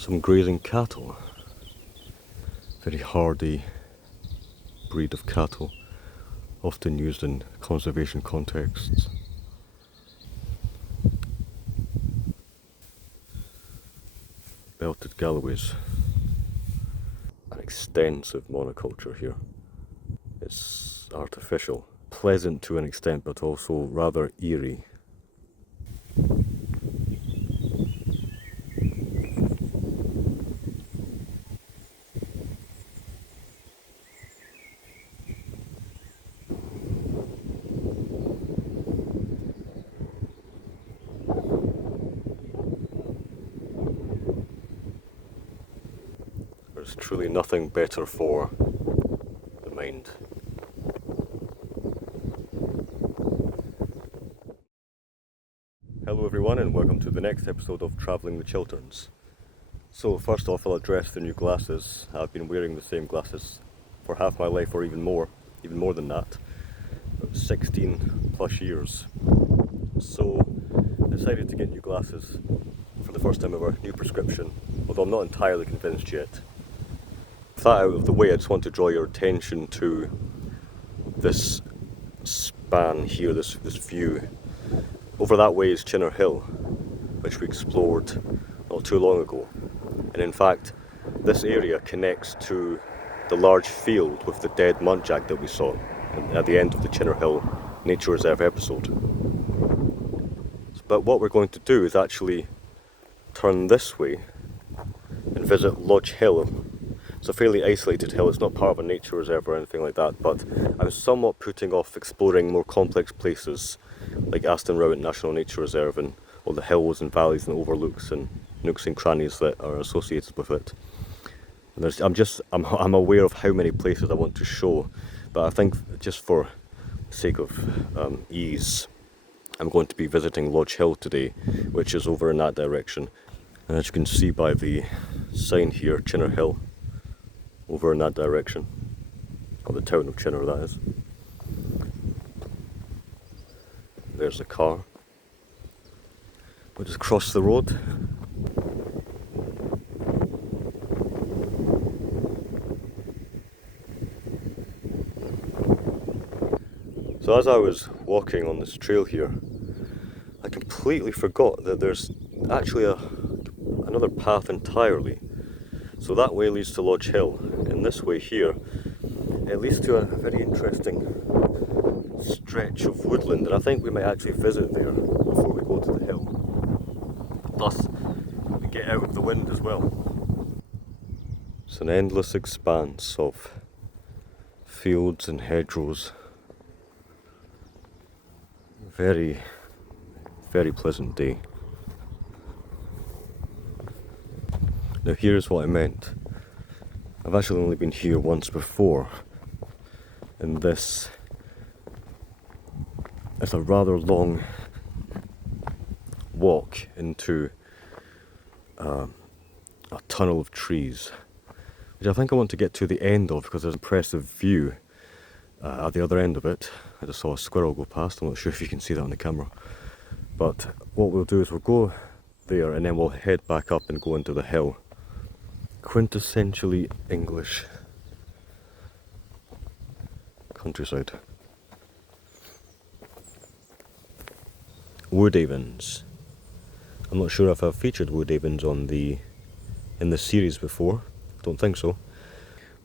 Some grazing cattle. Very hardy breed of cattle, often used in conservation contexts. Belted Galloways. An extensive monoculture here. It's artificial, pleasant to an extent, but also rather eerie. There's truly nothing better for the mind. Hello everyone and welcome to the next episode of Travelling the Chilterns. So first off, I'll address the new glasses. I've been wearing the same glasses for half my life, or even more than that. 16 plus years. So I decided to get new glasses for the first time ever, new prescription, although I'm not entirely convinced yet. With that out of the way, I just want to draw your attention to this span here, this view. Over that way is Chinnor Hill, which we explored not too long ago. And in fact, this area connects to the large field with the dead muntjac that we saw at the end of the Chinnor Hill Nature Reserve episode. But what we're going to do is actually turn this way and visit Lodge Hill. It's a fairly isolated hill, it's not part of a nature reserve or anything like that, but I'm somewhat putting off exploring more complex places like Aston Rowant National Nature Reserve and all the hills and valleys and overlooks and nooks and crannies that are associated with it. And I'm aware of how many places I want to show, but I think just for the sake of ease, I'm going to be visiting Lodge Hill today, which is over in that direction. And as you can see by the sign here, Chinnor Hill, over in that direction, or the town of Chinnor, that is. There's the car. We'll just cross the road. So as I was walking on this trail here, I completely forgot that there's actually another path entirely. So that way leads to Lodge Hill, and this way here, it leads to a very interesting stretch of woodland, and I think we might actually visit there before we go to the hill. Plus, we get out of the wind as well. It's an endless expanse of fields and hedgerows. Very, very pleasant day. Now here's what I meant. I've actually only been here once before, and this is a rather long walk into a tunnel of trees, which I think I want to get to the end of because there's an impressive view at the other end of it. I just saw a squirrel go past. I'm not sure if you can see that on the camera, but what we'll do is we'll go there and then we'll head back up and go into the hill. Quintessentially English countryside. Woodavens. I'm not sure if I've featured Woodavens in the series before. Don't think so.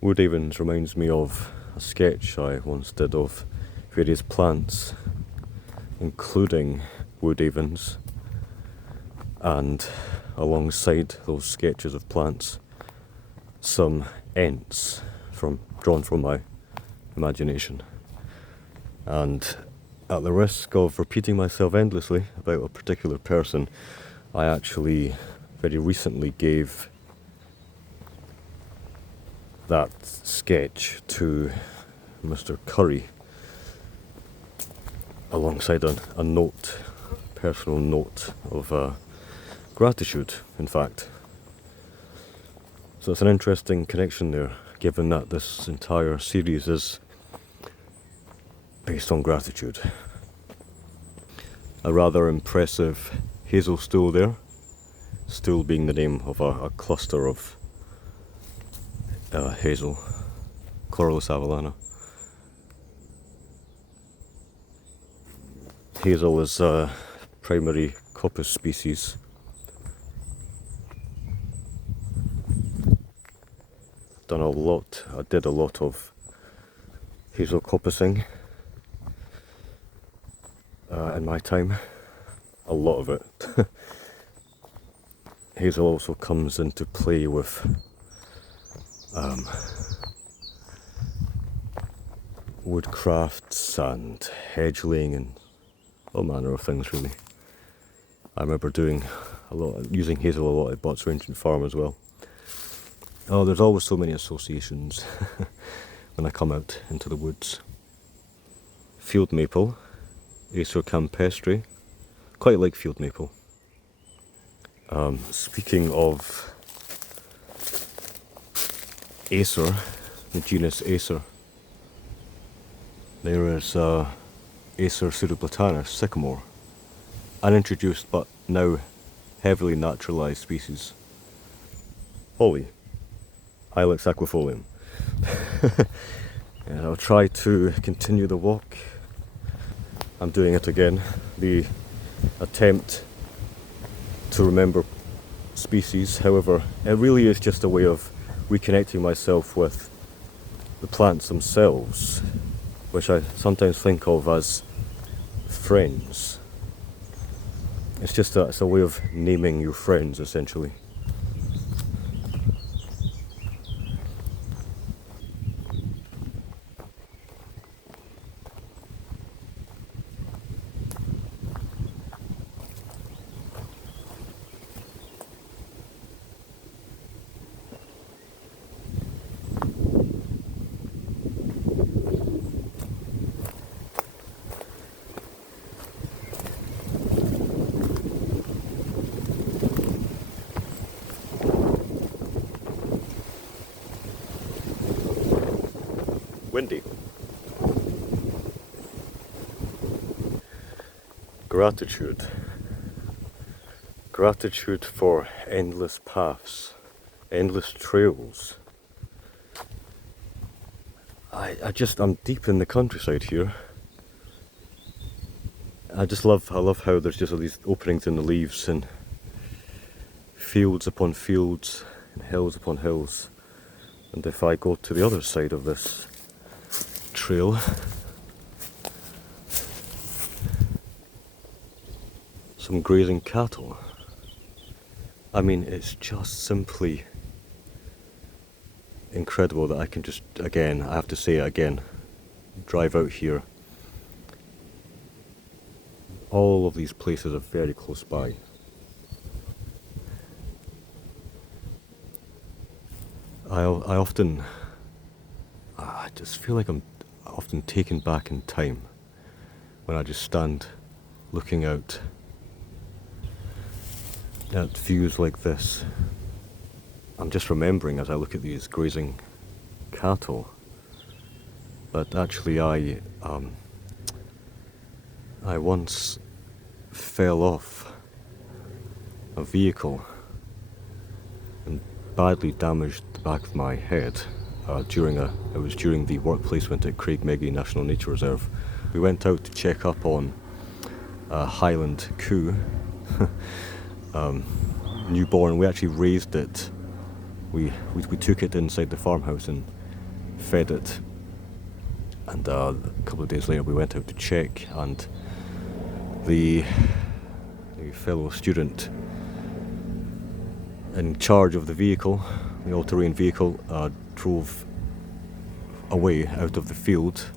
Woodavens reminds me of a sketch I once did of various plants, including woodavens, and alongside those sketches of plants, some ents drawn from my imagination. And at the risk of repeating myself endlessly about a particular person, I actually very recently gave that sketch to Mr. Curry alongside a note, personal note of gratitude, in fact. So it's an interesting connection there, given that this entire series is based on gratitude. A rather impressive hazel stool there, Stool being the name of a cluster of hazel, Chlorellus avellana. Hazel is a primary coppice species. I did a lot of hazel coppicing in my time, a lot of it. Hazel also comes into play with woodcrafts and hedge laying and all manner of things really. I remember using hazel a lot at Butts Range and Farm as well. Oh, there's always so many associations when I come out into the woods. Field maple, Acer campestre, quite like field maple. Speaking of Acer, the genus Acer, there is Acer pseudoplatanus sycamore, unintroduced but now heavily naturalised species. Holly, Ilex aquifolium. And I'll try to continue the walk. I'm doing it again. The attempt to remember species, however, it really is just a way of reconnecting myself with the plants themselves, which I sometimes think of as friends. It's a way of naming your friends, essentially. Windy. Gratitude. Gratitude for endless paths, endless trails. I'm deep in the countryside here. I love how there's just all these openings in the leaves and fields upon fields and hills upon hills. And if I go to the other side of this trail, some grazing cattle. I mean, it's just simply incredible that I can just, again, I have to say it again, drive out here. All of these places are very close by. I just feel like I'm often taken back in time when I just stand looking out at views like this. I'm just remembering as I look at these grazing cattle that actually I once fell off a vehicle and badly damaged the back of my head it was during the work placement at Craigmeggy National Nature Reserve. We went out to check up on a Highland coo, newborn. We actually raised it. We took it inside the farmhouse and fed it. And a couple of days later we went out to check, and the fellow student in charge of the vehicle, the all-terrain vehicle, drove away out of the field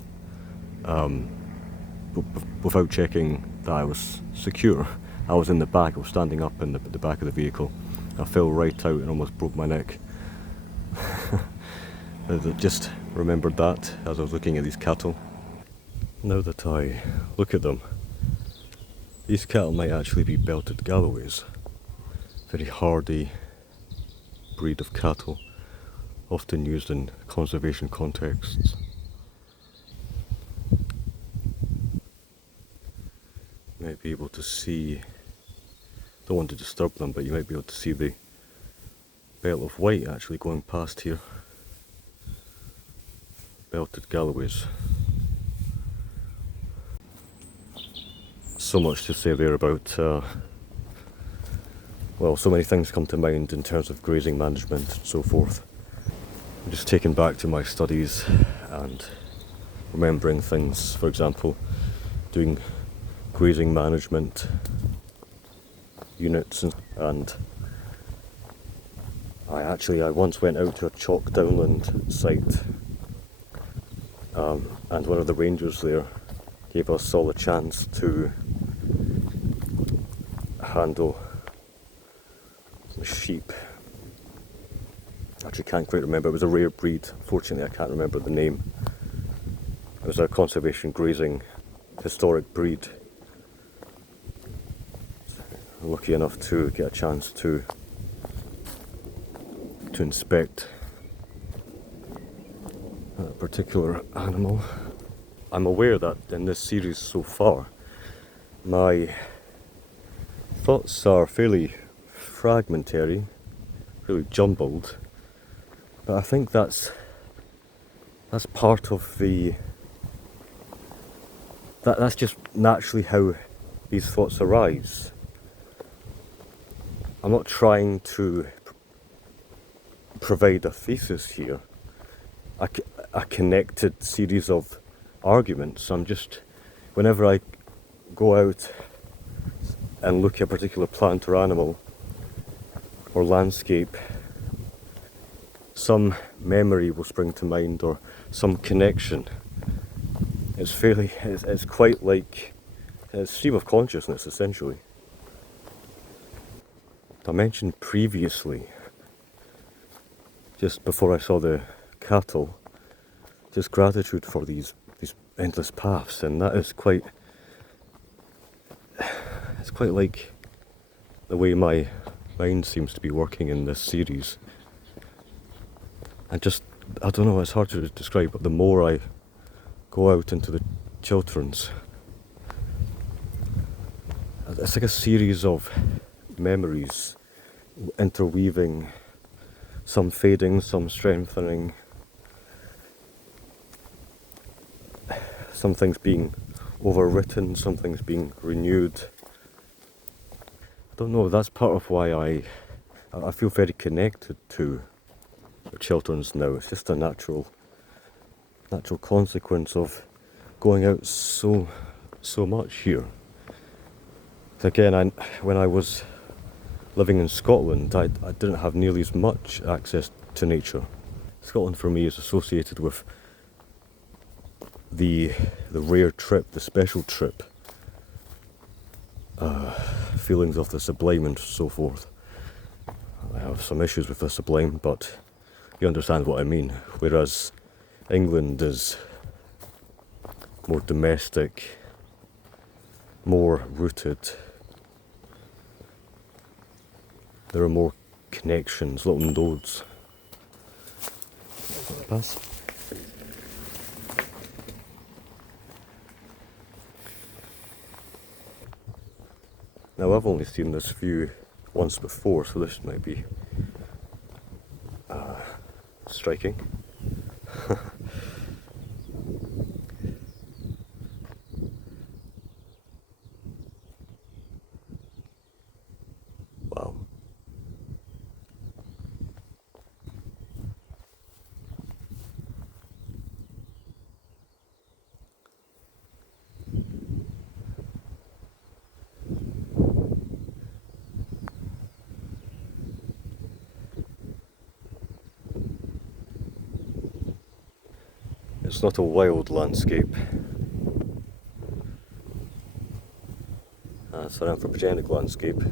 without checking that I was secure. I was in the back, I was standing up in the back of the vehicle. I fell right out and almost broke my neck. I just remembered that as I was looking at these cattle. Now that I look at them, these cattle might actually be belted Galloways. Very hardy breed of cattle, often used in conservation contexts. Might be able to see Don't want to disturb them, but you might be able to see the belt of white actually going past here. Belted galloways. So much to say there about, well, so many things come to mind in terms of grazing management and so forth. I'm just taken back to my studies and remembering things, for example, doing grazing management units, and I once went out to a chalk downland site, and one of the rangers there gave us all a chance to handle some sheep. Actually can't quite remember, it was a rare breed, unfortunately I can't remember the name. It was a conservation grazing historic breed. Lucky enough to get a chance to inspect that particular animal. I'm aware that in this series so far, my thoughts are fairly fragmentary, really jumbled, but I think that's part of that's just naturally how these thoughts arise. I'm not trying to provide a thesis here, a connected series of arguments. I'm just, whenever I go out and look at a particular plant or animal or landscape, some memory will spring to mind or some connection. It's quite like a stream of consciousness, essentially. I mentioned previously, just before I saw the cattle, just gratitude for these endless paths, and that is quite, it's quite like the way my mind seems to be working in this series. I don't know, it's hard to describe, but the more I go out into the Chilterns, it's like a series of memories interweaving, some fading, some strengthening, some things being overwritten, some things being renewed. I don't know, that's part of why I feel very connected to the Chilterns now. It's just a natural consequence of going out so much here. Again, when I was living in Scotland, I didn't have nearly as much access to nature. Scotland for me is associated with the rare trip, the special trip, feelings of the sublime and so forth. I have some issues with the sublime, but you understand what I mean. Whereas England is more domestic, more rooted. There are more connections, little nodes. Pass. Now I've only seen this view once before, so this might be striking. Wow. It's not a wild landscape. It's an anthropogenic landscape.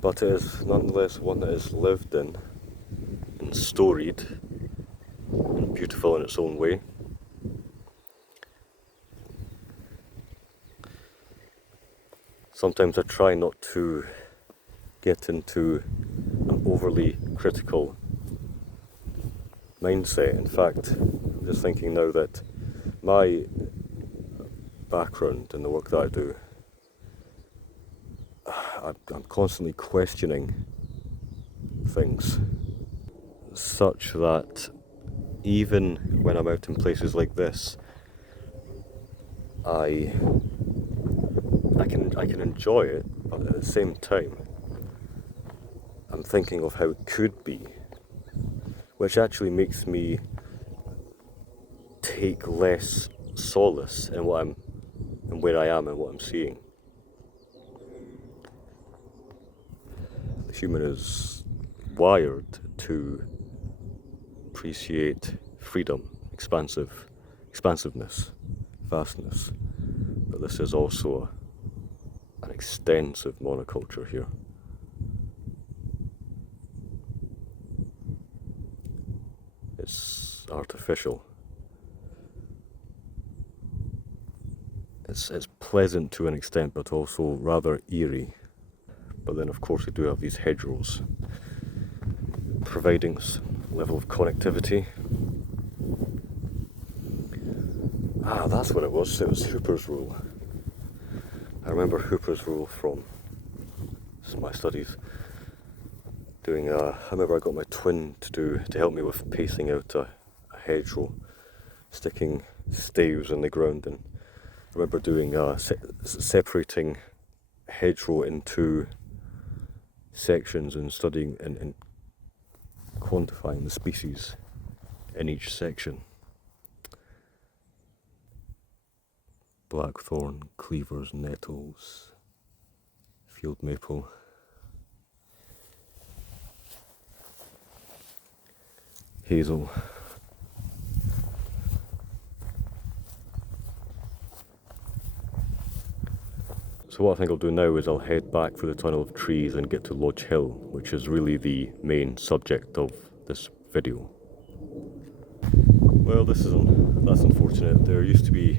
But it is nonetheless one that is lived in and storied and beautiful in its own way. Sometimes I try not to get into an overly critical mindset. In fact, I'm just thinking now that my background in the work that I do I'm constantly questioning things, such that even when I'm out in places like this, I can enjoy it, but at the same time, I'm thinking of how it could be, which actually makes me take less solace in where I am and what I'm seeing. The human is wired to appreciate freedom, expansiveness, vastness, but this is also an extensive monoculture here. It's artificial. It's pleasant to an extent, but also rather eerie. But then, of course, we do have these hedgerows, providing this level of connectivity. Ah, that's what it was. It was Hooper's rule. I remember Hooper's rule from my studies. I remember I got my twin to help me with pacing out a hedgerow, sticking staves in the ground, and I remember doing separating hedgerow into sections and studying and quantifying the species in each section. Blackthorn, cleavers, nettles, field maple. Hazel. So what I think I'll do now is I'll head back through the tunnel of trees and get to Lodge Hill, which is really the main subject of this video. Well, that's unfortunate. There used to be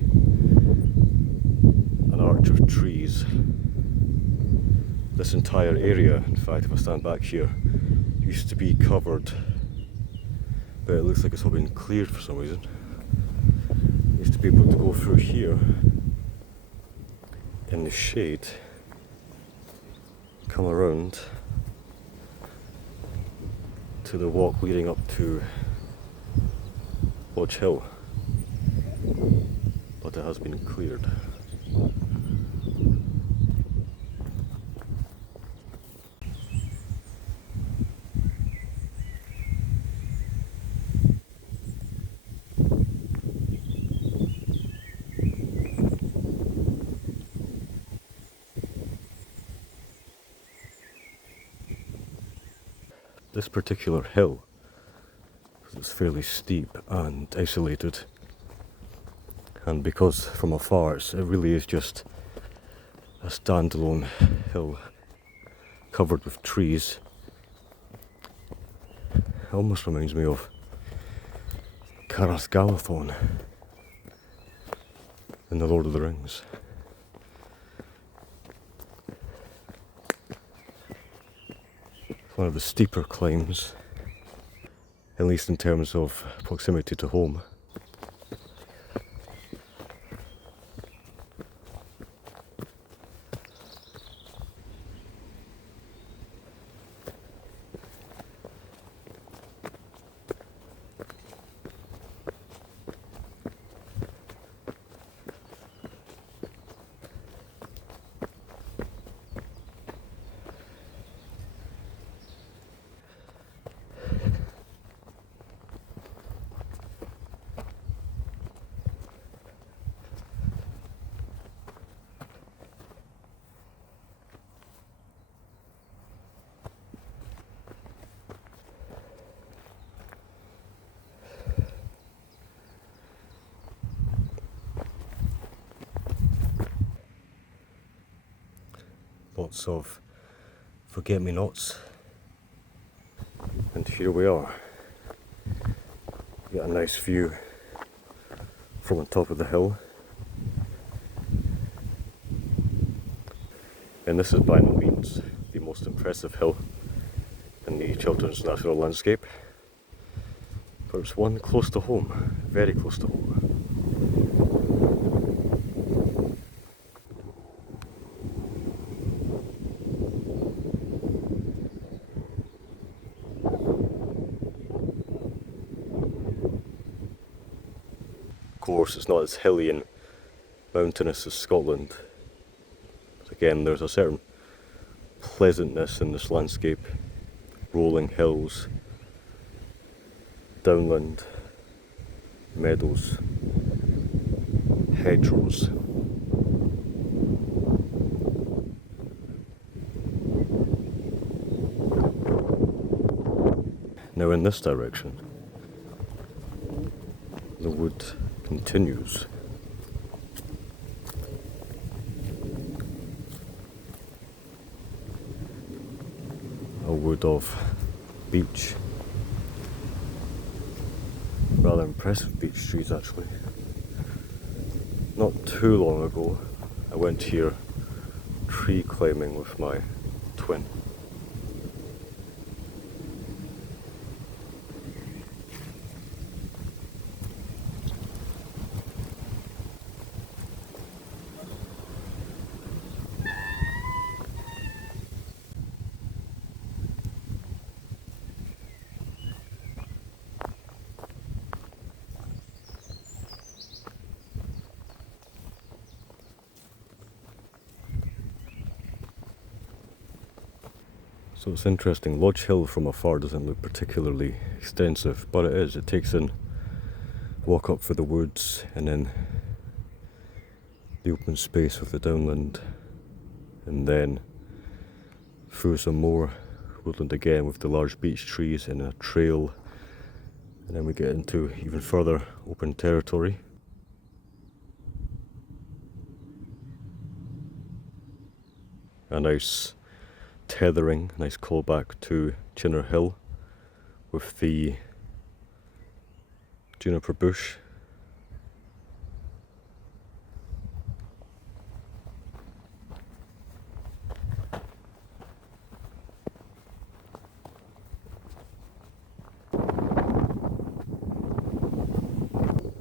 an arch of trees. This entire area, in fact, if I stand back here, used to be covered, but it looks like it's all been cleared for some reason. Used to be able to go through here in the shade, come around to the walk leading up to Lodge Hill, but it has been cleared. This particular hill, because it's fairly steep and isolated, and because from afar it really is just a standalone hill covered with trees, it almost reminds me of Caras Galadhon in The Lord of the Rings. One of the steeper climbs, at least in terms of proximity to home. Lots of forget-me-nots, and here we are. Got a nice view from the top of the hill, and this is by no means the most impressive hill in the Chilterns National Landscape, but it's one close to home, very close to home. course it's not as hilly and mountainous as Scotland. But again, there's a certain pleasantness in this landscape. Rolling hills, downland, meadows, hedgerows. Now in this direction, the wood continues. A wood of beech. Rather impressive beech trees actually. Not too long ago I went here tree climbing with my twin. So it's interesting, Lodge Hill from afar doesn't look particularly extensive, but it is. It takes in, walk up for the woods and then the open space with the downland, and then through some more woodland again with the large beech trees and a trail, and then we get into even further open territory. A nice tethering, nice callback to Chinnor Hill with the juniper bush.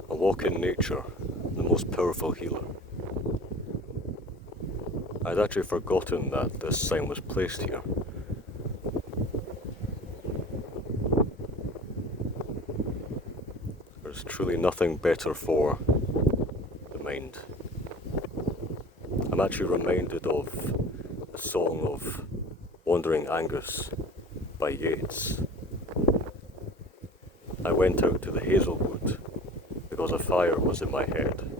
A walk in nature, the most powerful healer. I'd actually forgotten that this sign was placed here. There's truly nothing better for the mind. I'm actually reminded of the song of Wandering Angus by Yeats. I went out to the hazelwood because a fire was in my head.